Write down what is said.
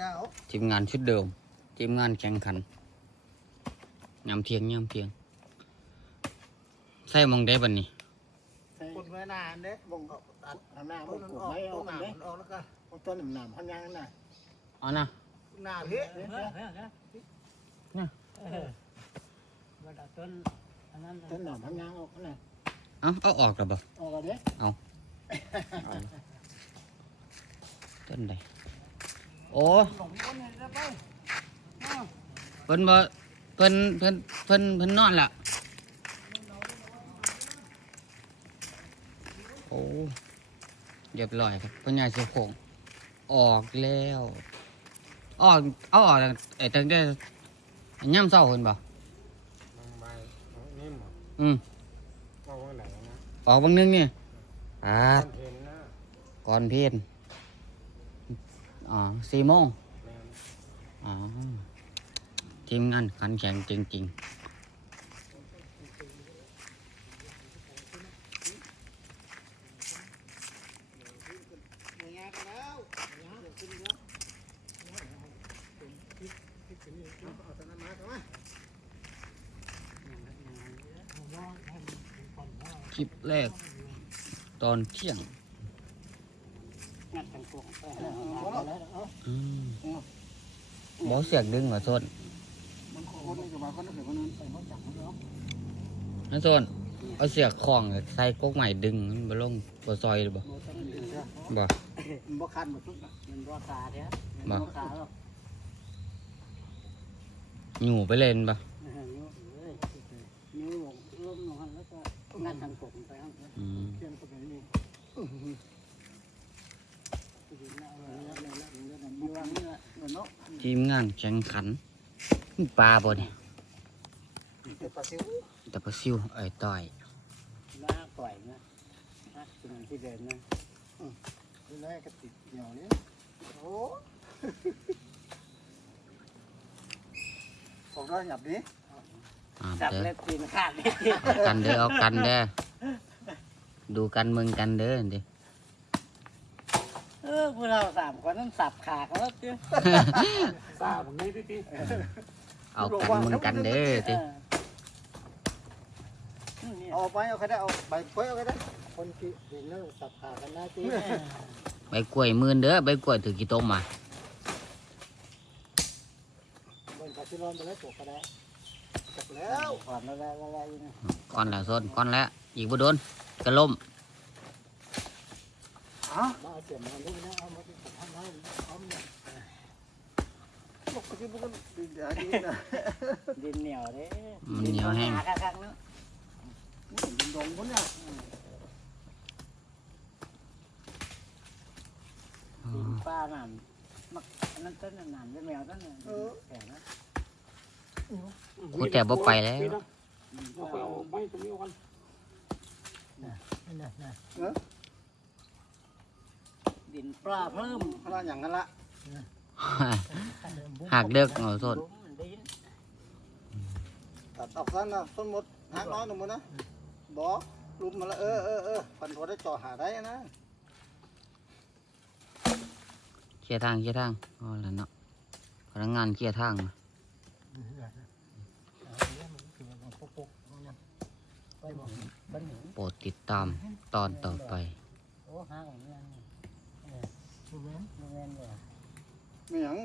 ยาวทีมงานชุดเดิม ทีมงานแข่งขันยำเทียงยำเทียง ใส่หมองได้บันนี้ใส่คนไว้นานเด้บ่งก็ตัดเอาหน้าต้มันนกมันดออกไม้ต้เอานหคนนาเด้มันออกแล้วก็เอาต้นหนามๆพันยังน่ะเอานะหน้าพี่เด้อเออเออเออเออว่าดอกต้นอันนั้นต้นหนามพันยังเอาน่ะเอาเอาออกแล้วบ่เอาก็เด้อต้นใดโอ้หลงต้นเลยได้ ไปเพิ่นบ่เพิ่นเพิ่นเพิ่นเพิ่นนอนละโอ้เรียบร้อยครับพ่อใหญ่เสียโคงออกแล้วออกเอาออกตั้งไอ้ตั้งแต่ย่ำเศร้าเพิ่นบ่บางใบนิ่มอืมเอาไว้ไหนนะออกบางนึงนี่อ่าต้นเทนนะก่อนเพลน อ๋อสี่โมงอ๋อทีมงานขันแข็งจริง ๆคลิปแรกตอนเที่ยง งัดกันพวกอืมบอเสียกดึงเหรอโซนมันคนนึงกับว่าคนนึงกับคนนึงไปบ่จับมันแล้วนะโซนเอาเสียกคล้องใส่กกใหม่ดึงมันบ่ลงบ่ซอยหรือบ่บ่ต้องดึงซะบ่มันบ่คันบ่ทุกน่ะมันรอขาเด้อบ่รอขาหรอกหนูไปเล่นบ่เออนิ้วเอ้ยนิ้วลงล้มลงหันแล้วก็งัดทางกบไปข้างเออืมเขียนเข้าไปนี่ ทีมงานแข่งขันปลาบ่เนี่ยเก็บปลาซิวแต่ปลาซิวไอ้ต้อยลากปล่อยนะลากสิ่งที่เดินนะดูแลก็ติดเหนียวนี่โอ้ผมก็หยับดิอ่าจับเล็บตีนขาดเลยเอากันเด้อเอากันเด้อดูกันมืองกันเด้อเด้ อเออพวกเราสามคนต้องสับขากันแล้วเจ้ซาผมนี่พี่เอากันเมืองกันเด้อเอติอนี่เอาไปเอาใครได้เอาใบกล้วยเอาใครได้คนที่เห็นแล้วสับขากันหน้าตีใบกล้วยหมื่นเด้อใบกล้วยถือกี่ต้มมาบนคาสิรอนไปแล้วตกก็ได้จับแล้วก่อนแล้วแล้วแล้วอยู่นะก้อนละโซนก้อนละอีกบ่โดนกระล่ม มาเอาเสียมมาลูกนะเอามาที่ผมทำให้เอาเนี่ยปกติพวกมันดีเดี๋ยวดีนะดินเหนียวเด้มันเหนียวแห้งหาข้างๆเนาะดินดงคนเนี่ยดินป้านั่นมักนนั้นต้นนั่นเป็นแมวต้นนั่นแก่นะกูแต่บ่ไปแล้วดินเอาป้าเอาไม้ตรงนี้กันนั่นน่ะน่ะ ดินปลาเพิ่มเพราะว่าอย่างนั้นละหักเด็กเอาโซนดินตัดออกซะนะต้นมดหักน้อยหนึ่งมดนะบอลุมมาแล้วเออเออเออพันพอได้จ่อหาได้นะเคลียร์ทางเคลียร์ทางอ๋อแล้วเนาะพนักงานเคลียร์ทางมาโปรดติดตามตอนต่อไป โอ้ห้างอย่างนี้โมเมนต์เลยไม่หยัง